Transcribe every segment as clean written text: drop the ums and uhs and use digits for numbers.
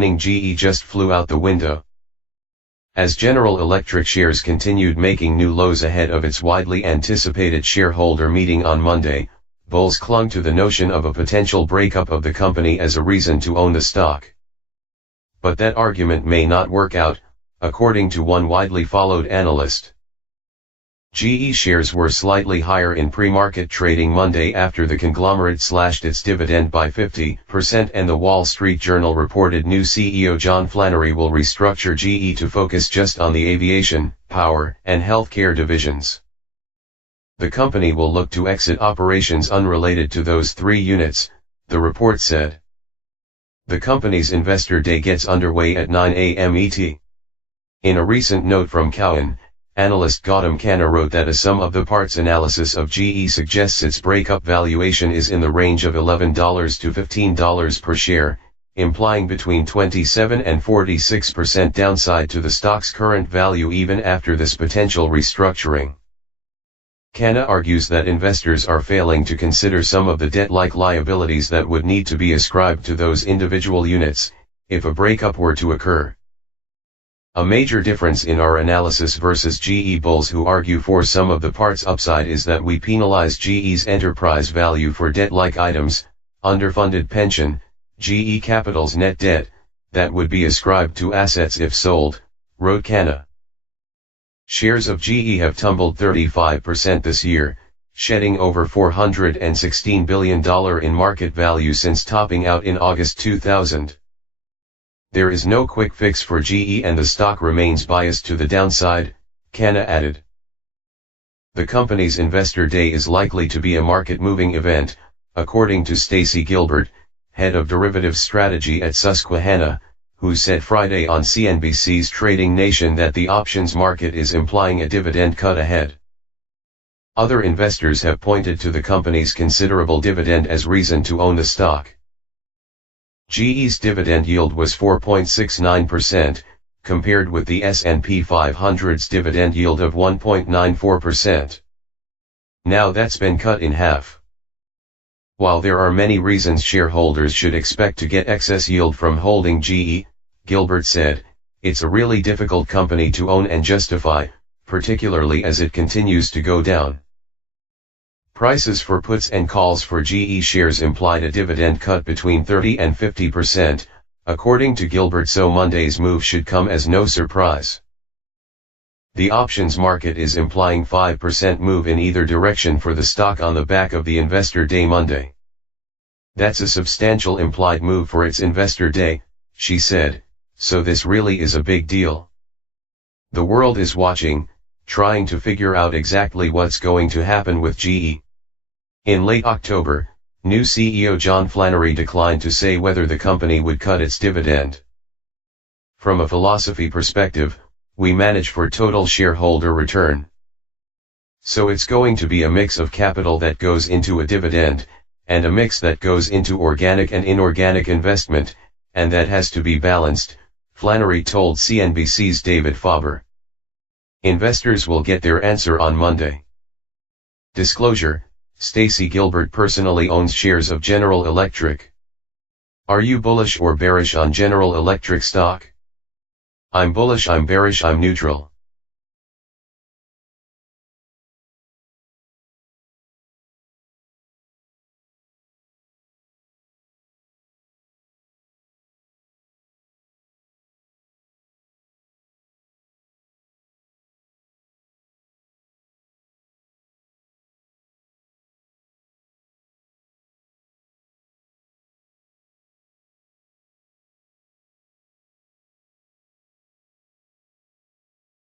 owning GE just flew out the window. As General Electric shares continued making new lows ahead of its widely anticipated shareholder meeting on Monday, bulls clung to the notion of a potential breakup of the company as a reason to own the stock. But that argument may not work out, according to one widely followed analyst. GE shares were slightly higher in pre-market trading Monday after the conglomerate slashed its dividend by 50%, and the Wall Street Journal reported new CEO John Flannery will restructure GE to focus just on the aviation, power, and healthcare divisions. The company will look to exit operations unrelated to those three units, the report said. The company's investor day gets underway at 9 a.m. ET. In a recent note from Cowen, analyst Gautam Khanna wrote that a sum of the parts analysis of GE suggests its breakup valuation is in the range of $11 to $15 per share, implying between 27 and 46% downside to the stock's current value even after this potential restructuring. Khanna argues that investors are failing to consider some of the debt-like liabilities that would need to be ascribed to those individual units, if a breakup were to occur. A major difference in our analysis versus GE bulls who argue for some of the parts upside is that we penalize GE's enterprise value for debt-like items, underfunded pension, GE Capital's net debt, that would be ascribed to assets if sold, wrote Khanna. Shares of GE have tumbled 35% this year, shedding over $416 billion in market value since topping out in August 2000. There is no quick fix for GE and the stock remains biased to the downside, Khanna added. The company's investor day is likely to be a market-moving event, according to Stacy Gilbert, head of derivatives strategy at Susquehanna, who said Friday on CNBC's Trading Nation that the options market is implying a dividend cut ahead. Other investors have pointed to the company's considerable dividend as reason to own the stock. GE's dividend yield was 4.69%, compared with the S&P 500's dividend yield of 1.94%. Now that's been cut in half. While there are many reasons shareholders should expect to get excess yield from holding GE, Gilbert said, it's a really difficult company to own and justify, particularly as it continues to go down. Prices for puts and calls for GE shares implied a dividend cut between 30 and 50%, according to Gilbert, so Monday's move should come as no surprise. The options market is implying 5% move in either direction for the stock on the back of the investor day Monday. That's a substantial implied move for its investor day, she said, so this really is a big deal. The world is watching, trying to figure out exactly what's going to happen with GE. In late October, new CEO John Flannery declined to say whether the company would cut its dividend. From a philosophy perspective, we manage for total shareholder return. So it's going to be a mix of capital that goes into a dividend, and a mix that goes into organic and inorganic investment, and that has to be balanced, Flannery told CNBC's David Faber. Investors will get their answer on Monday. Disclosure: Stacy Gilbert personally owns shares of General Electric. Are you bullish or bearish on General Electric stock? I'm bullish, I'm bearish, I'm neutral.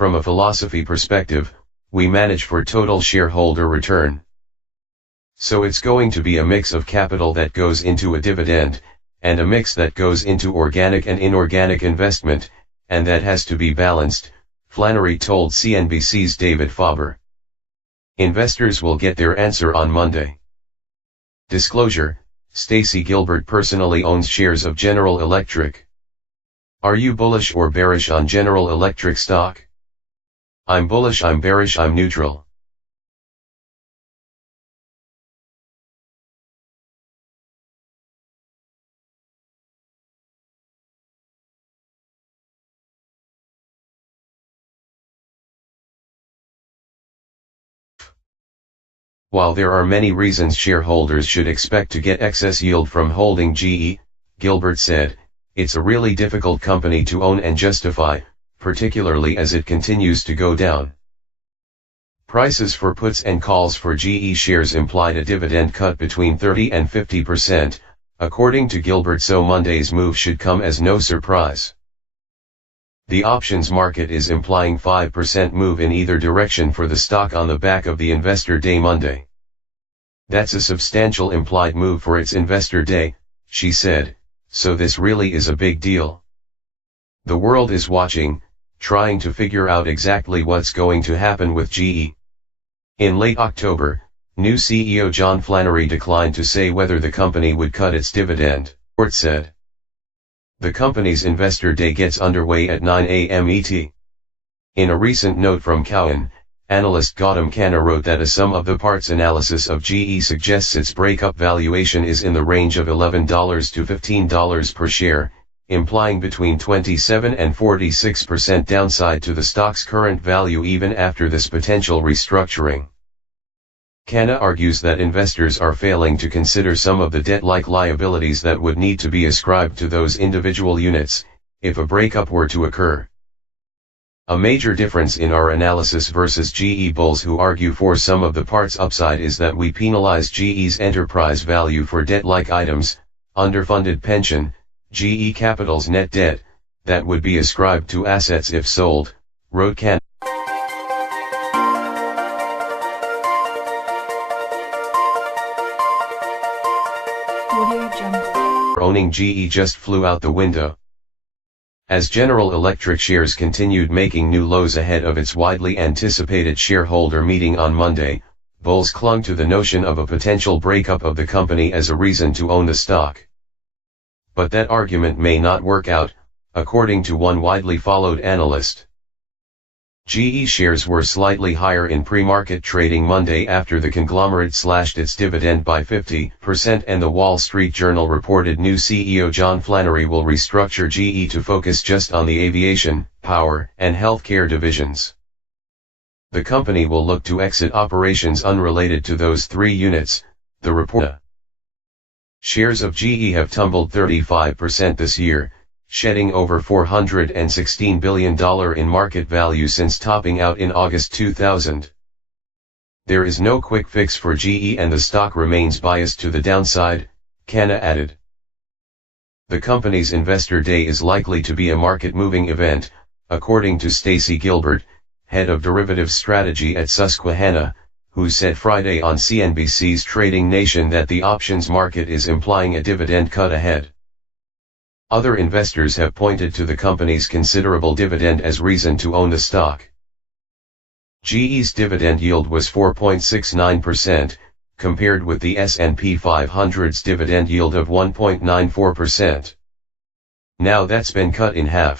From a philosophy perspective, we manage for total shareholder return. So it's going to be a mix of capital that goes into a dividend, and a mix that goes into organic and inorganic investment, and that has to be balanced, Flannery told CNBC's David Faber. Investors will get their answer on Monday. Disclosure: Stacy Gilbert personally owns shares of General Electric. Are you bullish or bearish on General Electric stock? I'm bullish, I'm bearish, I'm neutral. While there are many reasons shareholders should expect to get excess yield from holding GE, Gilbert said, it's a really difficult company to own and justify, particularly as it continues to go down. Prices for puts and calls for GE shares implied a dividend cut between 30 and 50%, according to Gilbert, so Monday's move should come as no surprise. The options market is implying 5% move in either direction for the stock on the back of the Investor Day Monday. That's a substantial implied move for its Investor Day, she said, so this really is a big deal. The world is watching, trying to figure out exactly what's going to happen with GE. In late October, new CEO John Flannery declined to say whether the company would cut its dividend, Ford said. The company's Investor Day gets underway at 9 a.m. ET. In a recent note from Cowen, analyst Gautam Khanna wrote that a sum of the parts analysis of GE suggests its breakup valuation is in the range of $11 to $15 per share, implying between 27 and 46% downside to the stock's current value even after this potential restructuring. Khanna argues that investors are failing to consider some of the debt-like liabilities that would need to be ascribed to those individual units, if a breakup were to occur. A major difference in our analysis versus GE bulls who argue for some of the parts upside is that we penalize GE's enterprise value for debt-like items, underfunded pension, GE Capital's net debt, that would be ascribed to assets if sold, wrote Khanna. Owning GE just flew out the window. As General Electric shares continued making new lows ahead of its widely anticipated shareholder meeting on Monday, bulls clung to the notion of a potential breakup of the company as a reason to own the stock. But that argument may not work out, according to one widely followed analyst. GE shares were slightly higher in pre-market trading Monday after the conglomerate slashed its dividend by 50%, and the Wall Street Journal reported new CEO John Flannery will restructure GE to focus just on the aviation, power, and healthcare divisions. The company will look to exit operations unrelated to those three units, the report. Shares of GE have tumbled 35% this year, shedding over $416 billion in market value since topping out in August 2000. There is no quick fix for GE and the stock remains biased to the downside, Khanna added. The company's Investor Day is likely to be a market-moving event, according to Stacy Gilbert, head of derivatives strategy at Susquehanna, who said Friday on CNBC's Trading Nation that the options market is implying a dividend cut ahead. Other investors have pointed to the company's considerable dividend as reason to own the stock. GE's dividend yield was 4.69%, compared with the S&P 500's dividend yield of 1.94%. Now that's been cut in half.